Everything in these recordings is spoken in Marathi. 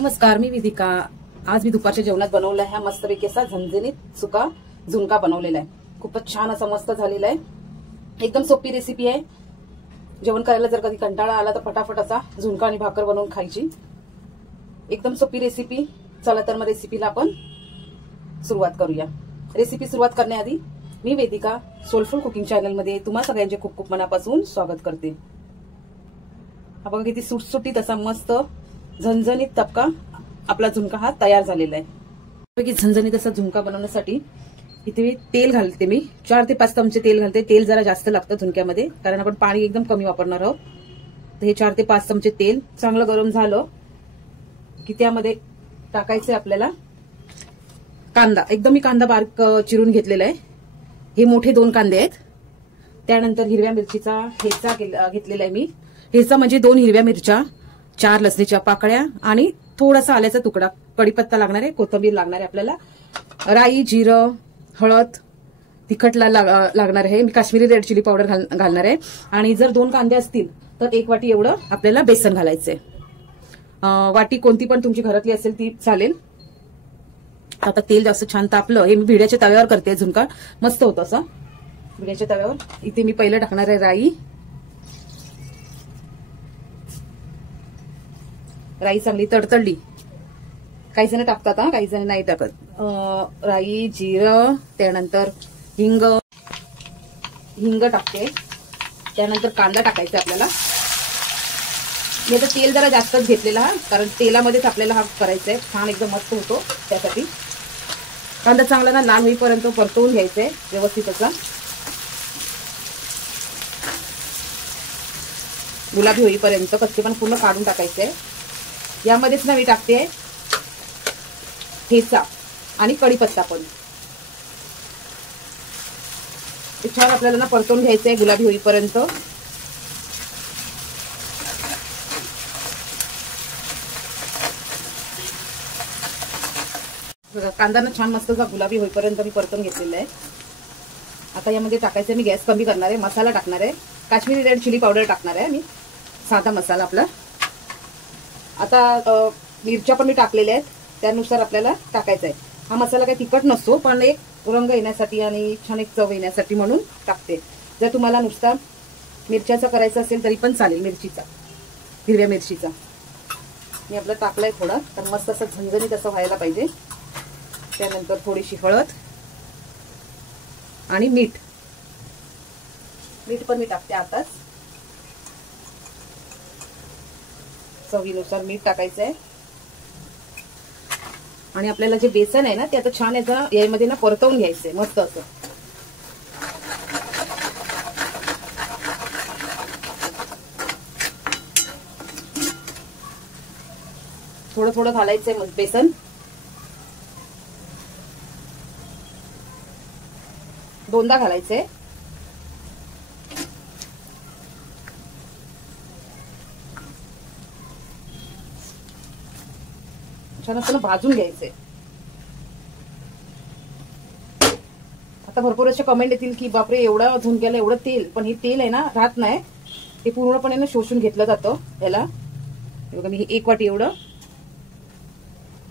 नमस्कार, मी विधिका। आज मी दुपारच्या जेवणात बनवला आहे मस्तपैकी असा झणझणीत सुका झुणका बनवलेला आहे। खूपच छान असा मस्त झालेला आहे। एकदम सोपी रेसिपी आहे। जेवण करायला जर कधी कंटाळा आला तर फटाफट असा झुणका आणि भाकर बनवून खायची। एकदम सोपी रेसिपी। चला तर मग रेसिपीला आपण सुरुवात करूया। रेसिपी सुरुवात करण्याआधी मी वेदिका सोलफुल कुकिंग चॅनल मध्ये तुम्हा सगळ्यांचे खूप खूप मनापासून स्वागत करते। हा बघा किती सुटसुटीत असा मस्त झणझणीत तपका आपला झुणका हा तयार झालेला आहे। झणझणीत असा झुणका बनवण्यासाठी इथे तेल घालते मी 4 ते 5 चमचे तेल घालते। तेल जरा जास्त लागतं झुणक्यामध्ये कारण आपण पाणी एकदम कमी वापरणार आहोत। तर हे 4 ते 5 चमचे तेल चांगलं गरम झालं की त्यामध्ये टाकायचे आपल्याला कांदा। एकदम मी कांदा बारीक चिरून घेतलेला आहे। हे मोठे 2 कांदे आहेत। त्यानंतर हिरव्या मिरचीचा ठेचा घेतलेला आहे मी। ठेचा म्हणजे 2 हिरव्या मिरच्या, 4 लसणीच्या पाकळ्या आणि थोडासा आल्याचा तुकडा, कढीपत्ता लागणार आहे, कोथिंबीर लागणार आहे आपल्याला, राई, जिरं, हळद, तिखटला लागणार आहे। मी काश्मीरी रेड चिली पावडर घालणार आहे। आणि जर 2 कांदे असतील तर 1 वाटी एवढं आपल्याला बेसन घालायचंय। वाटी कोणती पण तुमची घरातली असेल ती चालेल। आता तेल जास्त छान तापलं। हे मी भिड्याच्या तव्यावर करते झुणका, मस्त होतं असं भिड्याच्या तव्यावर। इथे मी पहिलं टाकणार आहे राई। राई चांगली तडतडली, काही जण टाकतात हा, काही जण नाही टाकत। राई, जिरं, त्यानंतर हिंग टाकते। त्यानंतर कांदा टाकायचा आपल्याला। मी आता तेल जरा जास्तच घेतलेला हा, कारण तेलामध्येच आपल्याला हा करायचा आहे, छान एकदम मस्त होतो। त्यासाठी कांदा चांगला ना लाल होईपर्यंत परतवून घ्यायचंय व्यवस्थित असा, गुलाबी होईपर्यंत, कच्चे पण पूर्ण काढून टाकायचंय। यामध्येच ना मी टाकते ठेचा आणि कढीपत्ता पण। छान आपल्याला ना परतवून घ्यायचंय गुलाबी होईपर्यंत। कांदा ना छान मस्त गुलाबी होईपर्यंत मी परतून घेतलेला आहे। आता यामध्ये टाकायचं, मी गॅस कमी करणार आहे, मसाला टाकणार आहे, काश्मीरी रेड चिली पावडर टाकणार आहे मी, साधा मसाला आपला। आता मिरच्या पण मी टाकलेल्या आहेत, त्यानुसार आपल्याला टाकायचा आहे। हा मसाला काही तिखट नसतो, पण एक रंग येण्यासाठी आणि छान एक चव येण्यासाठी म्हणून टाकते। जर तुम्हाला नुसता मिरच्याचा करायचा असेल तरी पण चालेल, मिरचीचा, हिरव्या मिरचीचा। मी आपलं टाकलंय थोडं, तर मस्त असं झणझणीत असं व्हायला पाहिजे। त्यानंतर थोडीशी हळद आणि मीठ पण मी टाकते आताच। चवीनुसार मीठ टाकायचं आहे। आणि आपल्याला जे बेसन आहे ना ते आता छान यामध्ये ना परतवून घ्यायचंय मस्त असं। थोडं थोडं घालायचंय मग बेसन, दोनदा घालायचंय। छान असं भाजून घ्यायचंय। आता भरपूर असे कमेंट येतील की बापरे एवढा झुणक्याला एवढं तेल, पण हे तेल आहे ना राहत नाही, ते पूर्णपणे ना शोषून घेतलं जातं याला। बघा मी 1 वाटी एवढं,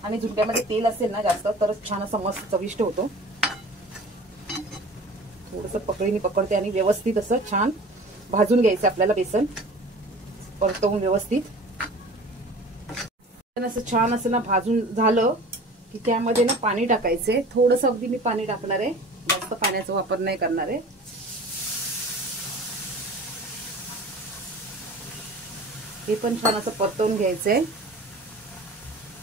आणि झुणक्यामध्ये तेल असेल ना जास्त तरच छान असं मस्त चविष्ट होतो। थोडंसं पकडीने पकडते आणि व्यवस्थित असं छान भाजून घ्यायचं आपल्याला बेसन, परतवून व्यवस्थित। असं छान असं ना भाजून झालं की त्यामध्ये ना पाणी टाकायचंय। थोडंसं अगदी मी पाणी टाकणार आहे, जास्त पाण्याचा वापर नाही करणार आहे। हे पण छान असं परतवून घ्यायचंय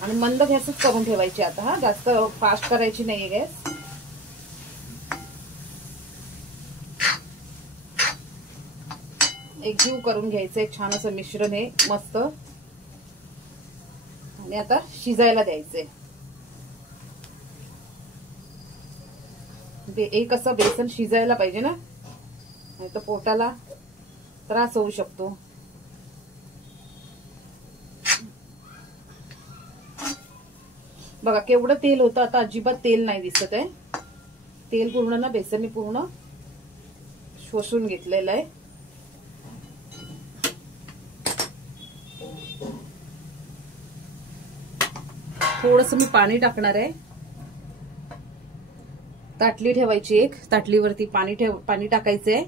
आणि मंद गॅसच करून ठेवायची आता, हा जास्त फास्ट करायची नाहीये गॅस। एकजीव करून घ्यायचंय छान असं मिश्रण हे मस्त, आणि आता शिजायला द्यायचंय। एक असं बेसन शिजायला पाहिजे ना, नाही तर पोटाला त्रास होऊ शकतो। बघा केवढं तेल होतं, आता अजिबात तेल नाही दिसत आहे। तेल पूर्ण ना बेसनने पूर्ण शोषून घेतलेलं आहे। थोडस मी पाणी टाकणार आहे. ताटली ठेवायची एक, ताटलीवरती पाणी टाकायचंय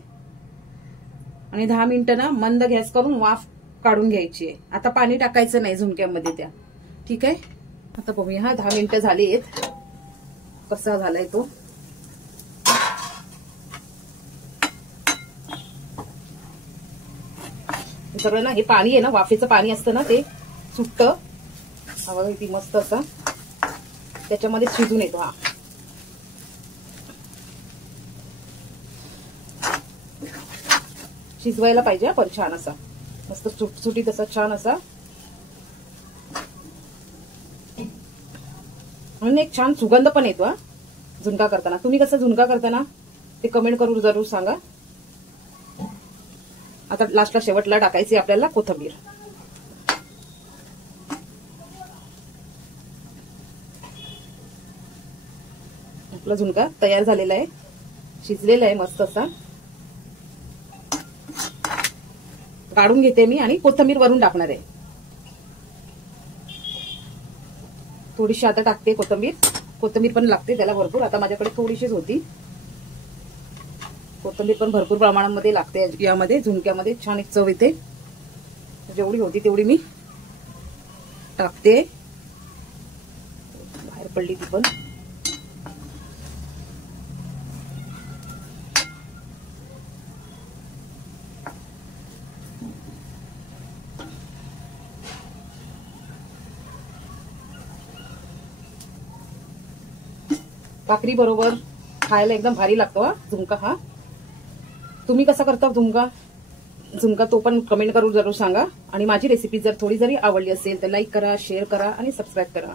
आणि 10 मिनिटं ना मंद गॅस करून वाफ काढून घ्यायची आहे. आता पाणी टाकायचं नाही झुणक्यामध्ये त्या. ठीक आहे, आता बघूया. हा 10 मिनिटं झालीत, कसा झालाय तो. सगळं ना हे पाणी आहे ना, वाफेचं पाणी असतं ना, ते सुटतं. हा बघा किती मस्त असं त्याच्यामध्ये शिजून येतो. हा शिजवायला पाहिजे पण छान असा, मस्त सुटसुटीत असा छान असा. म्हणून एक छान सुगंध पण येतो हा झुणका करताना. तुम्ही कसं झुणका करताना ते कमेंट करून जरूर सांगा. आता लास्टला शेवटला टाकायची आपल्याला कोथिंबीर. आपला झुणका तयार झालेला आहे, शिजलेला आहे मस्त असा. काढून घेते मी आणि कोथिंबीर वरून टाकणार आहे. थोडीशी आता टाकते कोथिंबीर पण लागते त्याला भरपूर. आता माझ्याकडे थोडीशीच होती. कोथिंबीर पण भरपूर प्रमाणामध्ये लागते यामध्ये. झुणक्यामध्ये छान एक चव येते. जेवढी होती तेवढी मी टाकते. बाहेर पडली ती पण. भाकरी बरोबर खायला एकदम भारी लागतो हा झुणका. हा तुम्ही कसा करता झुणका तो पण कमेंट करून जरूर सांगा. आणि माझी रेसिपी जर थोडी जरी आवडली असेल तर लाईक करा, शेअर करा आणि सबस्क्राईब करा.